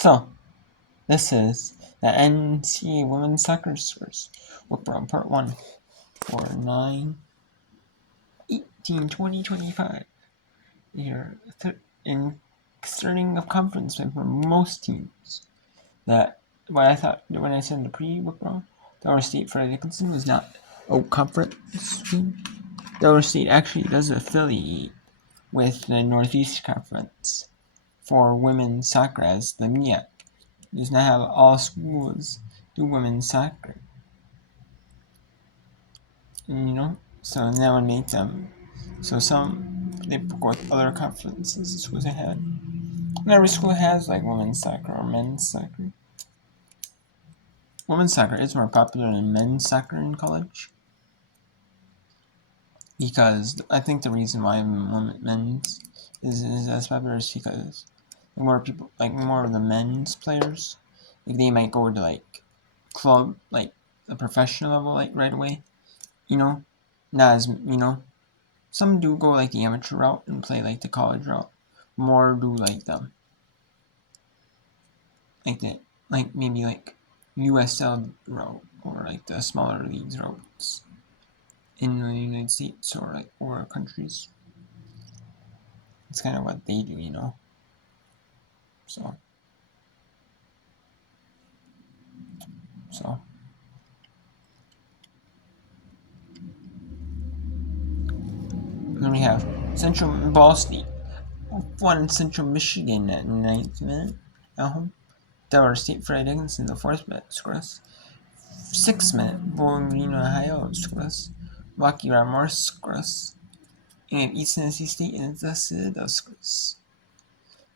So, this is the NCAA Women's Soccer Scores. We're on part 1 for 9/18/2025. Here, in starting of conference play for most teams. That what I thought when I said in the pre-withdrawal, Delaware State Freddie Dickinson was not a conference team. Delaware State actually does affiliate with the Northeast Conference for women's soccer as the MEAC. Does not have all schools do women's soccer. And, so that would make them. So they go with other conferences. Schools they had. And every school has like women's soccer or men's soccer. Women's soccer is more popular than men's soccer in college. Because I think the reason why men's is as popular is because more people, like more of the men's players, like they might go to like club, like the professional level, like right away. Not as some do go like the amateur route and play like the college route. More do like them, like maybe like USL route or like the smaller leagues routes in the United States or countries. It's kind of what they do. So then we have Central Ball State won in Central Michigan at 9th minute at home. Delaware State Freddie Dickinson the 4th minute scores. 6th minute Bowling Green, Ohio scores. Rocky Ramor scores. And East Tennessee State in the Citadel scores.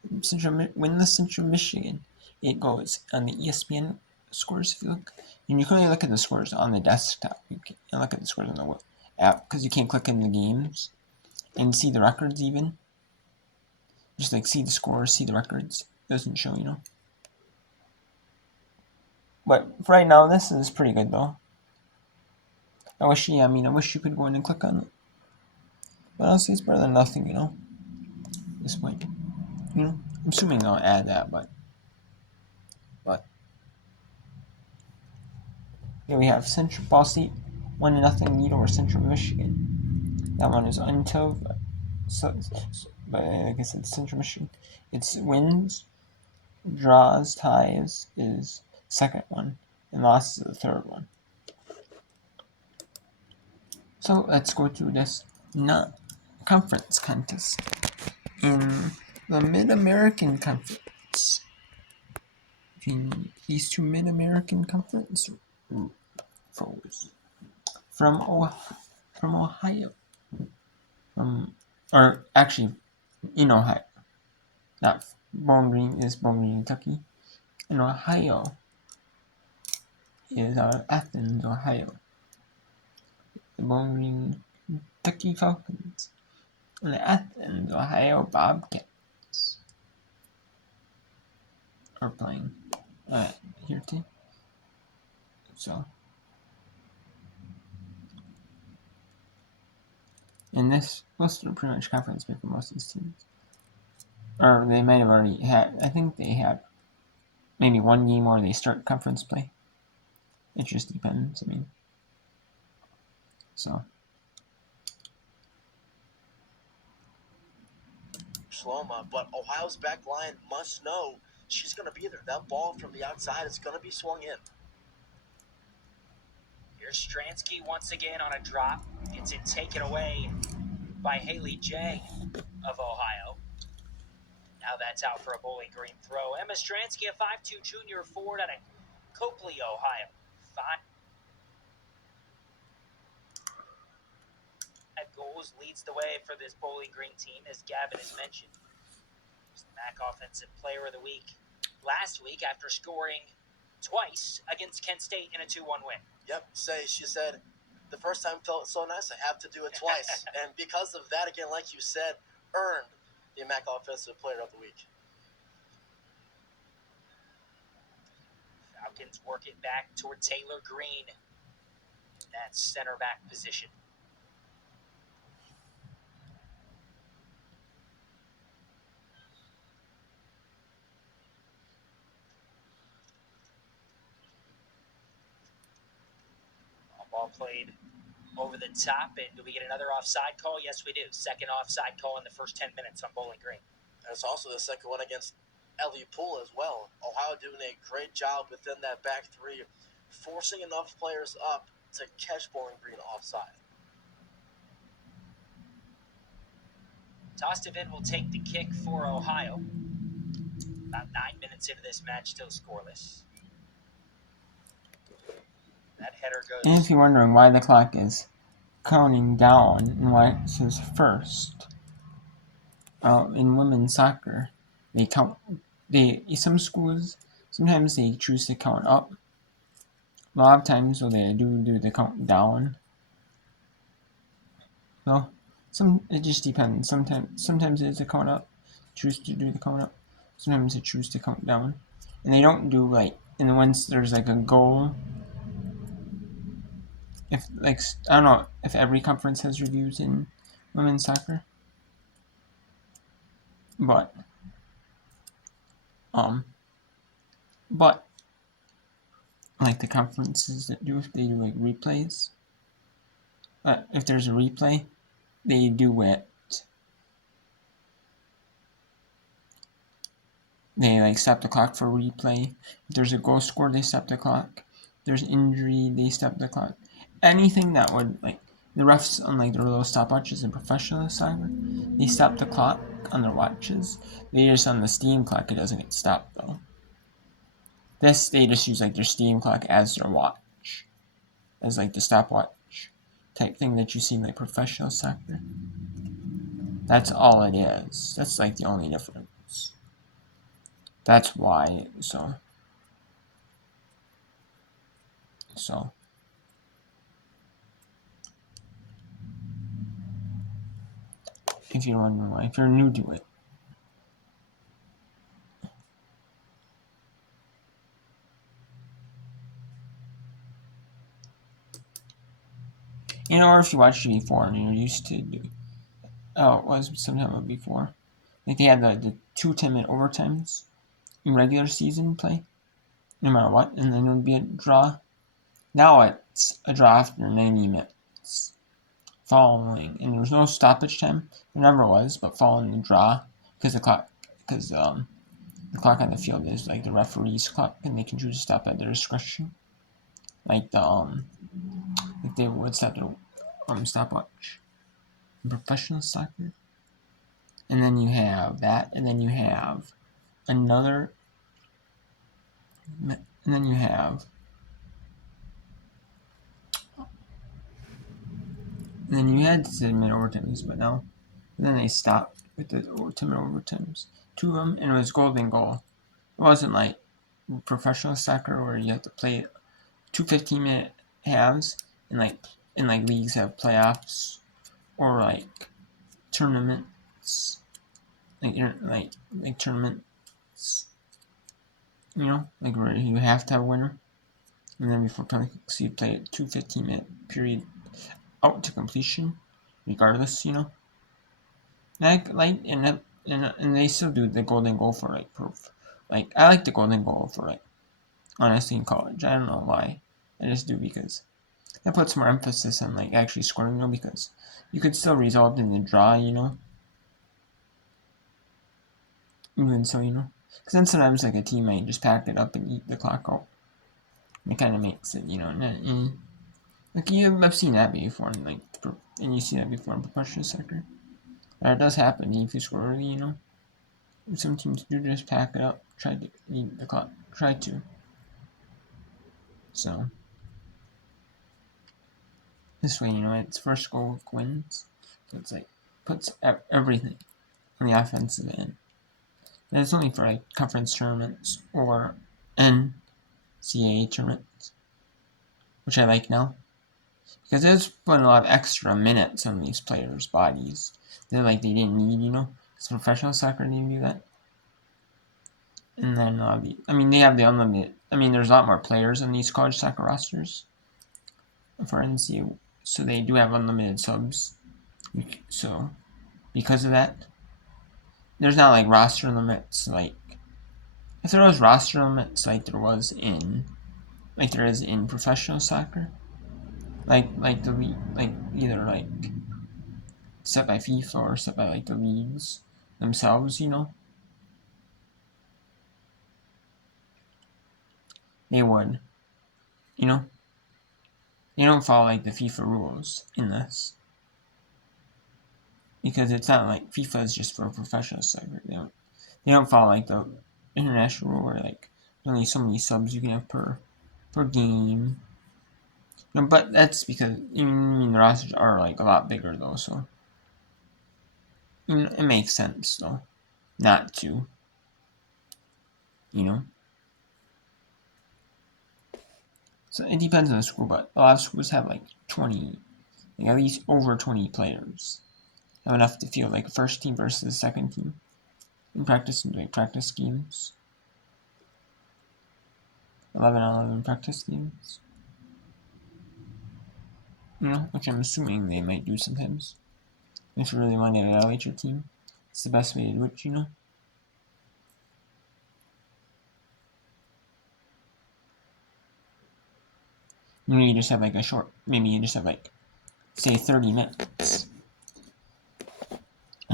Winless Central Michigan. It goes on the ESPN scores. If you look, and you can only look at the scores on the desktop. You can't look at the scores on the app because you can't click in the games and see the records even. Just like see the scores, see the records. It doesn't show. But for right now, this is pretty good though. I wish you could go in and click on it. But honestly, it's better than nothing. At this point. I'm assuming they'll add that, but here we have Central Ball State 1-0 lead over Central Michigan. That one is until, but like I said, Central Michigan. It's wins, draws, ties is second one, and losses is the third one. So let's go through this conference contest in the Mid-American Conference. These two Mid-American Conference foes from Ohio, or actually in Ohio. Not Bowling Green is Bowling Green, Kentucky. In Ohio is Athens, Ohio. The Bowling Green, Kentucky Falcons. And the Athens, Ohio Bobcats are playing here too. So, in this, most are pretty much conference play for most of these teams. Or they might have already had, I think they have maybe one game where they start conference play. It just depends, so. Shloma, but Ohio's back line must know she's going to be there. That ball from the outside is going to be swung in. Here's Stransky once again on a drop. Gets it taken away by Haley J. of Ohio. Now that's out for a Bowling Green throw. Emma Stransky, a 5'2 junior forward out of Copley, Ohio. 5 goals leads the way for this Bowling Green team, as Gavin has mentioned. He's the MAC Offensive Player of the Week last week after scoring twice against Kent State in a 2-1 win. Yep, she said, the first time felt so nice, I have to do it twice. And because of that, again, like you said, earned the MAC Offensive Player of the Week. Falcons work it back toward Taylor Green in that center back position. Ball played over the top, and do we get another offside call? Yes, we do. Second offside call in the first 10 minutes on Bowling Green. And it's also the second one against Ellie Poole as well. Ohio doing a great job within that back three, forcing enough players up to catch Bowling Green offside. Tostovan will take the kick for Ohio. About 9 minutes into this match, still scoreless. That header goes. And if you're wondering why the clock is counting down and why it says first, in women's soccer, they count. Some schools sometimes they choose to count up. A lot of times, so they do the count down. So it just depends. Sometimes it's a count up. Choose to do the count up. Sometimes they choose to count down, and they don't do like. And once there's like a goal, if like I don't know if every conference has reviews in women's soccer, but like the conferences that do, if they do like replays, if there's a replay, they do it. They like stop the clock for replay. If there's a goal scored, they stop the clock. If there's injury, they stop the clock. Anything that would like the refs on like their little stopwatches in professional soccer, they stop the clock on their watches. They just on the Steam clock, it doesn't get stopped though. This they just use like their Steam clock as their watch, as like the stopwatch type thing that you see in like professional soccer. That's all it is. That's like the only difference. That's why. So if you're wondering why, if you're new to it. Or if you watched it before and you're used to do, it was sometime before. Like they had the 2 10-minute overtimes in regular season play, no matter what, and then it would be a draw. Now it's a draw after 90 minutes following, and there's no stoppage time. There never was, but following the draw, because the clock on the field is like the referee's clock, and they can choose to stop at their discretion. Like they would stop their stopwatch in professional soccer. And then you have that, and then you have another, and then you have, and then you had 10-minute overtimes, but then they stopped with the 10-minute overtimes. 2 of them, and it was golden goal. It wasn't like professional soccer where you have to play 2 15-minute halves, and like leagues have playoffs or like tournaments, like tournaments, like where you have to have a winner, and then before penalty kicks you play a 2 15-minute period out to completion, regardless, and they still do the golden goal for like proof. Like I like the golden goal for like honestly in college. I don't know why. I just do because that puts more emphasis on like actually scoring, because you could still result in the draw, even so, because then sometimes like a team might just pack it up and eat the clock out. It kind of makes it, like I've seen that before, and you see that before in professional soccer. It does happen if you score early, Some teams do just pack it up, try to eat the clock, try to. So this way, it's first goal wins. So it's like puts everything on the offensive end. And it's only for like conference tournaments or NCAA tournaments, which I like now. Because it's putting a lot of extra minutes on these players' bodies. They didn't need, because professional soccer didn't do that. And then, they have the unlimited. There's a lot more players on these college soccer rosters for NCAA, so they do have unlimited subs. So, because of that, there's not like roster limits. Like, if there was roster limits, like there is in professional soccer, like the league, like either like set by FIFA or set by like the leagues themselves. They would. You know, they don't follow like the FIFA rules in this because it's not like FIFA is just for professional soccer. They don't follow like the international rule where like there's only so many subs you can have per game. No, but that's because the rosters are like a lot bigger though, so it makes sense though not to, you know. So it depends on the school, but a lot of schools have like 20, like at least over 20 players. Have enough to field like a first team versus a second team in practice and doing practice games. 11-on-11 practice games. Which I'm assuming they might do sometimes. If you really want to evaluate your team, it's the best way to do it, You just have like a short, maybe you just have like, say 30 minutes.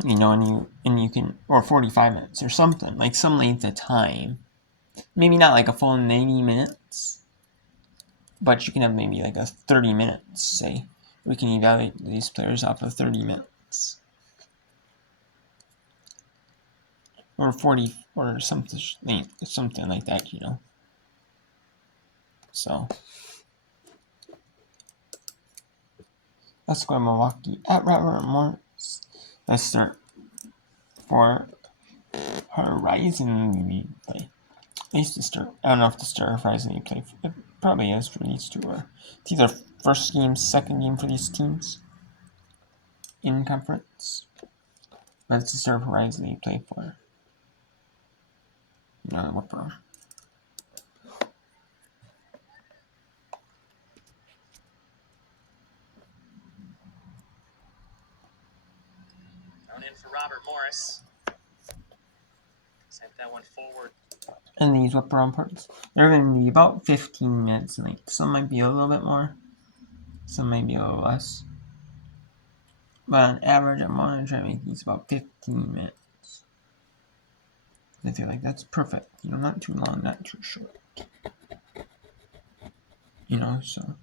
And you can, or 45 minutes or something, like some length of time. Maybe not like a full 90 minutes, but you can have maybe like a 30 minutes, say. We can evaluate these players off of 30 minutes. Or 40, or something like that, So, let's go to Milwaukee at Robert Morris. Let's start for Horizon League play. I used to start. I don't know if the start Horizon League play. It probably is for these two. It's either first game, second game for these teams in conference. But it's the start Horizon League play for. Whooper. Thrown in for Robert Morris. Sent that one forward. And these whipper on parts, they're going to be about 15 minutes. Like some might be a little bit more, some might be a little less. But on average, I'm going to try to make these about 15 minutes. I feel like that's perfect. Not too long, not too short. So.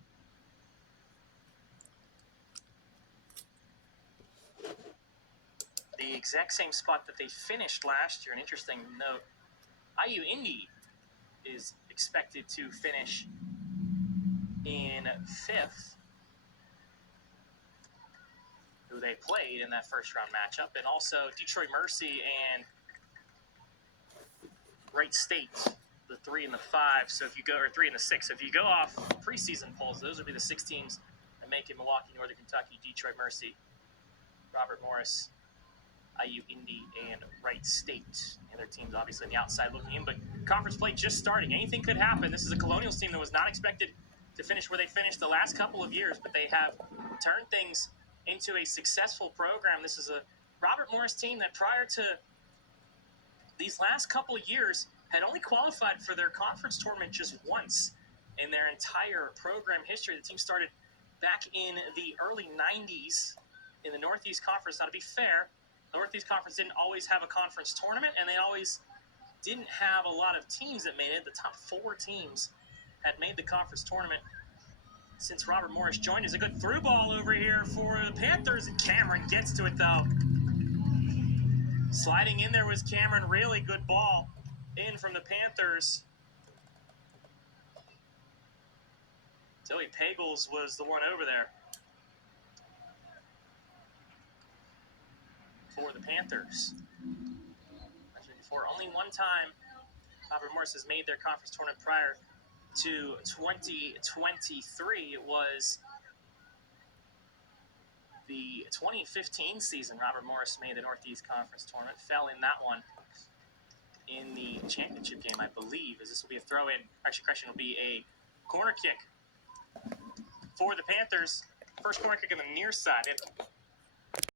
The exact same spot that they finished last year. An interesting note. IU Indy is expected to finish in 5th, who they played in that first round matchup, and also Detroit Mercy and Wright State, the 3 and the 5. So if you go, or 3 and the 6. So if you go off preseason polls, those would be the 6 teams that make it: Milwaukee, Northern Kentucky, Detroit Mercy, Robert Morris, IU Indy, and Wright State. The other teams obviously on the outside looking in, but conference play just starting. Anything could happen. This is a Colonials team that was not expected to finish where they finished the last couple of years, but they have turned things into a successful program. This is a Robert Morris team that prior to these last couple of years had only qualified for their conference tournament just once in their entire program history. The team started back in the early 90s in the Northeast Conference. Now, to be fair, the Northeast Conference didn't always have a conference tournament, and they always didn't have a lot of teams that made it. The top 4 teams had made the conference tournament since Robert Morris joined. Is a good through ball over here for the Panthers, and Cameron gets to it, though. Sliding in there was Cameron. Really good ball in from the Panthers. Zoe Pagels was the one over there for the Panthers. As before, only one time Robert Morris has made their conference tournament prior to 2023. It was the 2015 season. Robert Morris made the Northeast Conference tournament, fell in that one in the championship game, I believe, as this will be a throw-in. Actually, correction, will be a corner kick for the Panthers. First corner kick on the near side.